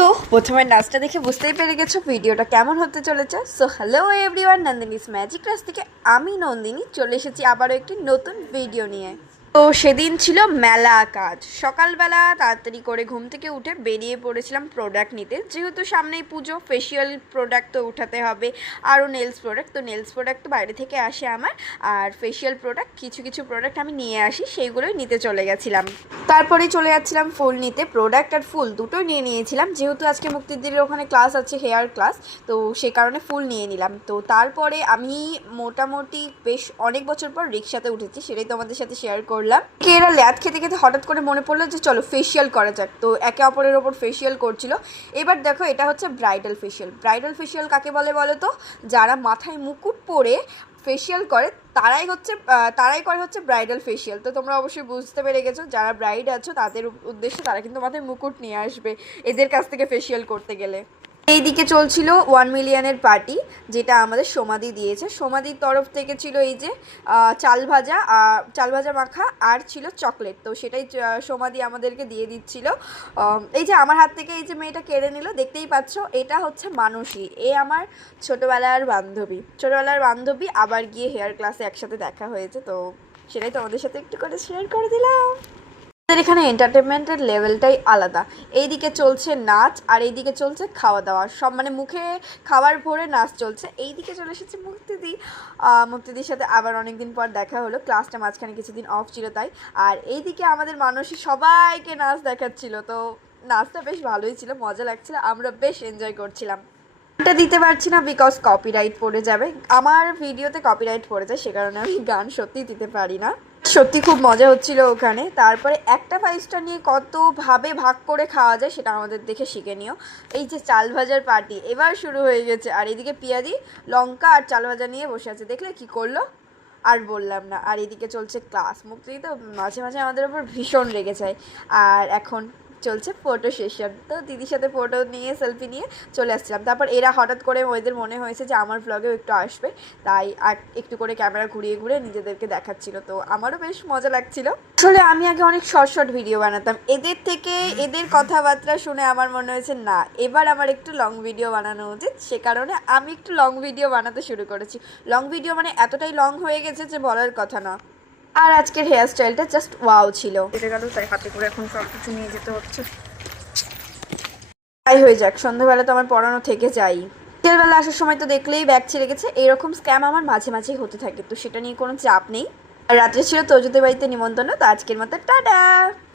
তো প্রথমে নাচটা দেখে বুঝতেই পেরে গেছো ভিডিওটা কেমন হতে চলেছে। So hello everyone, Nandini's magic class থেকে আমি নন্দিনী চলে এসেছি আবারও একটি নতুন ভিডিও নিয়ে। তো সেদিন ছিল মেলা কাজ, সকালবেলা তাড়াতাড়ি করে ঘুম থেকে উঠে বেরিয়ে পড়েছিলাম প্রোডাক্ট নিতে, যেহেতু সামনেই পুজো, ফেসিয়াল প্রোডাক্ট তো উঠাতে হবে, আরও নেলস প্রোডাক্ট, তো নেলস প্রোডাক্ট তো বাইরে থেকে আসে আমার, আর ফেসিয়াল প্রোডাক্ট কিছু কিছু প্রোডাক্ট আমি নিয়ে আসি, সেইগুলোই নিতে চলে গেছিলাম। তারপরেই চলে যাচ্ছিলাম ফুল নিতে, প্রোডাক্ট আর ফুল দুটোই নিয়ে নিয়েছিলাম, যেহেতু আজকে মুক্তিদিদির ওখানে ক্লাস আছে, হেয়ার ক্লাস, তো সে কারণে ফুল নিয়ে নিলাম। তো তারপরে আমি মোটামুটি বেশ অনেক বছর পর রিক্সাতে উঠেছি, সেটাই তোমাদের সাথে শেয়ার করলাম। এরা ল্যাদ খেতে খেতে হঠাৎ করে মনে পড়লো যে চলো ফেসিয়াল করা যাক, তো একে অপরের ওপর ফেসিয়াল করছিল। এবার দেখো এটা হচ্ছে ব্রাইডাল ফেসিয়াল। ব্রাইডাল ফেসিয়াল কাকে বলে বলো তো? যারা মাথায় মুকুট পরে ফেসিয়াল করে তারাই করে হচ্ছে ব্রাইডাল ফেসিয়াল। তো তোমরা অবশ্যই বুঝতে পেরে গেছো, যারা ব্রাইড আছো তাদের উদ্দেশ্যে তারা কিন্তু মাথায় মুকুট নিয়ে আসবে এদের কাছ থেকে ফেসিয়াল করতে গেলে। এইদিকে চলছিল 1 মিলিয়নের পার্টি, যেটা আমাদের সোমাদি দিয়েছে। সোমাদির তরফ থেকে ছিল এই যে চাল ভাজা মাখা, আর ছিল চকলেট, তো সেটাই সোমাদি আমাদেরকে দিয়ে দিচ্ছিল। এই যে আমার হাত থেকে এই যে মেয়েটা কেড়ে নিল, দেখতেই পাচ্ছ, এটা হচ্ছে মানসী, এ আমার ছোটোবেলার বান্ধবী, আবার গিয়ে হেয়ার ক্লাসে একসাথে দেখা হয়েছে, তো সেটাই তোমাদের সাথে একটু করে শেয়ার করে দিলাম। আমাদের এখানে এন্টারটেনমেন্টের লেভেলটাই আলাদা। এইদিকে চলছে নাচ, আর এইদিকে চলছে খাওয়া দাওয়া, সব মানে মুখে খাবার ভরে নাচ চলছে। এইদিকে চলে এসেছে মুক্তিদির সাথে আবার অনেকদিন পর দেখা হলো, ক্লাসটা মাঝখানে কিছুদিন অফ ছিল তাই। আর এইদিকে আমাদের মানুষই সবাইকে নাচ দেখাচ্ছিল, তো নাচটা বেশ ভালোই ছিল, মজা লাগছিল, আমরা বেশ এনজয় করছিলাম। এটা দিতে পারছি না বিকজ কপিরাইট পড়ে যাবে, আমার ভিডিওতে কপিরাইট পড়ে যায়, সে কারণে আমি গান সত্যিই দিতে পারি না। সত্যি খুব মজা হচ্ছিল ওখানে। তারপরে একটা 5 স্টার নিয়ে কতভাবে ভাগ করে খাওয়া যায় সেটা আমাদের দেখে শিখে নিও। এই যে চাল ভাজার পার্টি এবার শুরু হয়ে গেছে, আর এদিকে পিয়াদি লঙ্কা আর চাল ভাজা নিয়ে বসে আছে, দেখলে কি করলো আর বললাম না। আর এদিকে চলছে ক্লাস, মুক্তি তো মাঝে মাঝে আমাদের ওপর ভীষণ রেগে যায়। আর এখন চলছে ফটো সেশন, তো দিদির সাথে ফটো নিয়ে সেলফি নিয়ে চলে আসছিলাম। তারপর এরা হঠাৎ করে ওদের মনে হয়েছে যে আমার ব্লগেও একটু আসবে, তাই আর একটু করে ক্যামেরা ঘুরিয়ে ঘুরে নিজেদেরকে দেখাচ্ছিল, তো আমারও বেশ মজা লাগছিল। আসলে আমি আগে অনেক শর্ট ভিডিও বানাতাম, এদের কথাবার্তা শুনে আমার মনে হয়েছে না, এবার আমার একটু লং ভিডিও বানানো উচিত, সে কারণে আমি একটু লং ভিডিও বানাতে শুরু করেছি। লং ভিডিও মানে এতটাই লং হয়ে গেছে যে বলার কথা না। আর আজকের হেয়ার স্টাইলটা জাস্ট ওয়াও ছিল, এটা গেল, তাই হাতে করে এখন সব কিছু নিয়ে যেতে হচ্ছে। তাই হয়ে যাক, সন্ধ্যাবেলা তো আমার পড়ানো থেকে যাই, বিকেল বেলা আসার সময় তো দেখলেই ব্যাগ ছিঁড়ে গেছে। এরকম স্ক্যাম আমার মাঝে মাঝেই হতে থাকে, তো সেটা নিয়ে কোনো চাপ নেই। আর রাত্রে ছিল তোজোদের বাড়িতে নিমন্ত্রণ, তো আজকের মতো টাটা।